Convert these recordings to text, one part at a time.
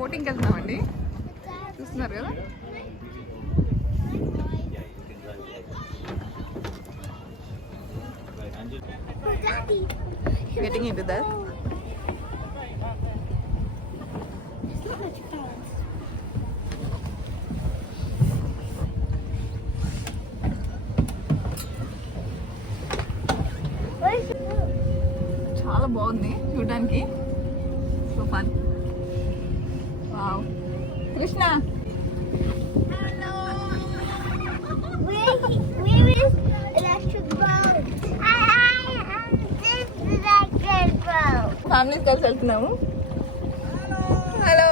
బోటింగ్కి వెళ్తున్నామండి, చూస్తున్నారు కదా. Getting into that. చాలా బాగుంది చూడడానికి. So fun. వావ్ కృష్ణ. ఫ్యామిలీస్ కలిసి వెళ్తున్నాము. హలో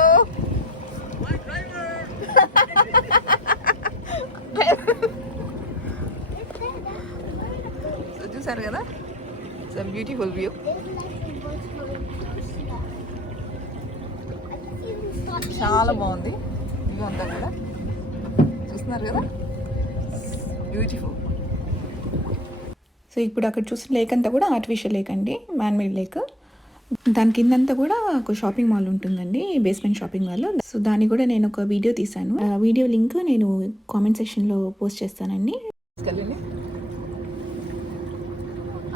సో చూసారు కదా, సో బ్యూటిఫుల్ వ్యూ. చాలా బాగుంది వ్యూ అంతా కూడా, చూస్తున్నారు కదా, బ్యూటిఫుల్. సో ఇప్పుడు అక్కడ చూసిన లేక్ అంతా కూడా ఆర్టిఫిషియల్ లేక్ అండి, మ్యాన్మేడ్ లేక్. దాని కిందంతా కూడా ఒక షాపింగ్ మాల్ ఉంటుందండి, బేస్మెంట్ షాపింగ్ మాల్. సో దాన్ని కూడా నేను ఒక వీడియో తీసాను, ఆ వీడియో లింక్ నేను కామెంట్ సెక్షన్లో పోస్ట్ చేస్తానండి.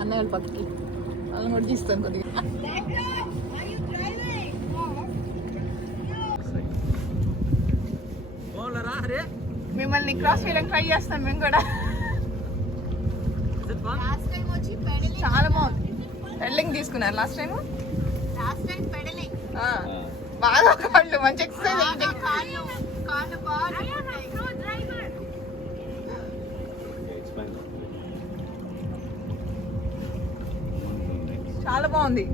అన్నయ్య పక్కకి వాళ్ళని కూడా తీస్తాను కొద్దిగా. మిమ్మల్ని క్రాస్ చేయడానికి ట్రై చేస్తాం మేము కూడా. చాలా బాగుంది. పెడలింగ్ తీసుకున్నారు లాస్ట్ టైం. బాగా కాళ్ళు మంచి ఎక్సర్సైజ్ అయింది. చాలా బాగుంది,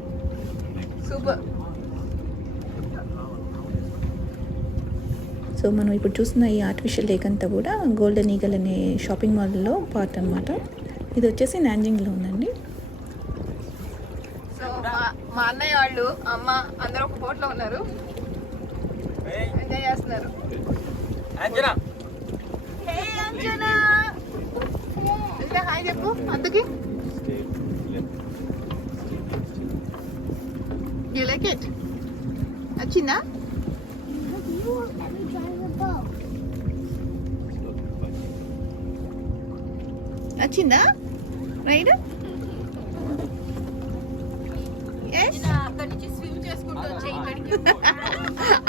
సూపర్. సో మనం ఇప్పుడు చూస్తున్న ఈ ఆర్టిఫిషియల్ లేక్ అంతా కూడా గోల్డెన్ ఈగల్ అనే షాపింగ్ మాల్లో పార్ట్ అనమాట. ఇది వచ్చేసి నాంజింగ్లో ఉందండి. సో మా అన్నయ్య వాళ్ళు, అమ్మ అందరూ ఒక బోట్లో ఉన్నారు, ఎంజాయ్ చేస్తున్నారు. హాయ్ చెప్పు అందుకి. You like it? నచ్చిందా? నచ్చిందా రైడ్?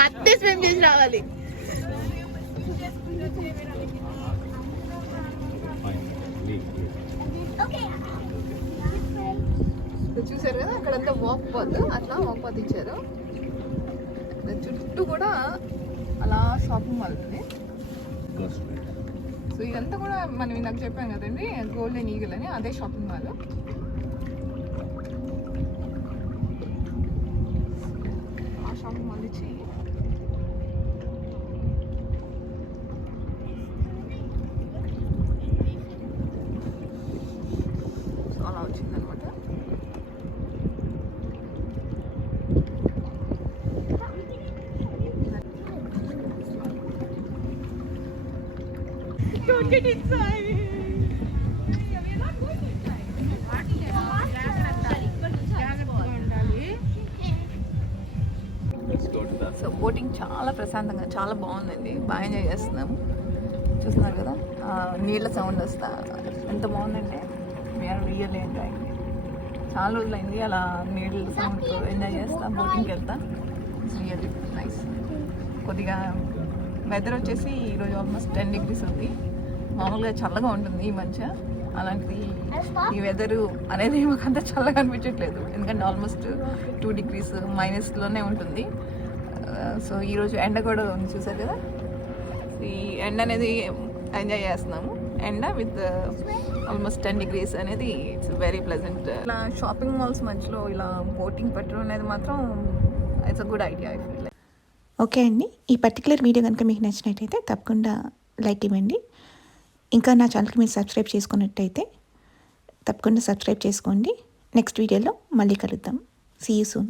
అత్తే స్విమ్ చేసి రావాలి. చూసారు కదా అక్కడంతా వాక్ పాత్, అట్లా వాక్ పాత్ ఇచ్చారు. చుట్టూ కూడా అలా షాపింగ్ మాల్ ఉంది. సో ఇదంతా కూడా మనం ఇందాక చెప్పాం కదండి, గోల్డెన్ ఈగల్ అని, అదే షాపింగ్ మాల్. ఆ షాపింగ్ మాల్ ఇచ్చి సో అలా వచ్చిందనమాట. Don't get inside. So boating చాలా ప్రశాంతంగా, చాలా బాగుందండి, బాగా ఎంజాయ్ చేస్తున్నాము. చూస్తున్నారు కదా నీళ్ళ సౌండ్ వస్తా ఎంత బాగుందంటే వీఆర్ రియల్లీ ఎంజాయింగ్. చాలా రోజులైంది అలా నీళ్ళ సౌండ్ ఎంజాయ్ చేస్తా బోటింగ్కి వెళ్తా. Really nice. కొద్దిగా వెదర్ వచ్చేసి ఈరోజు ఆల్మోస్ట్ 10 degrees ఉంది. మామూలుగా చల్లగా ఉంటుంది ఈ మధ్య, అలాంటిది ఈ వెదరు అనేది మాకు అంత చల్లగా అనిపించట్లేదు, ఎందుకంటే ఆల్మోస్ట్ 2 degrees మైనస్లోనే ఉంటుంది. సో ఈరోజు ఎండ కూడా ఉంది, చూసారు కదా. ఈ ఎండ అనేది ఎంజాయ్ చేస్తున్నాము. ఎండ విత్ ఆల్మోస్ట్ 10 degrees అనేది ఇట్స్ వెరీ ప్లెజెంట్. ఇలా షాపింగ్ మాల్స్ మధ్యలో ఇలా బోటింగ్ పెట్టడం అనేది మాత్రం it's a good idea I feel. Okay అండి, ఈ పర్టికులర్ వీడియో కనుక మీకు నచ్చినట్టయితే తప్పకుండా లైక్ ఇవ్వండి. ఇంకా నా ఛానల్కి మీరు సబ్స్క్రైబ్ చేసుకున్నట్టయితే తప్పకుండా సబ్స్క్రైబ్ చేసుకోండి. నెక్స్ట్ వీడియోలో మళ్ళీ కలుద్దాం. See you soon.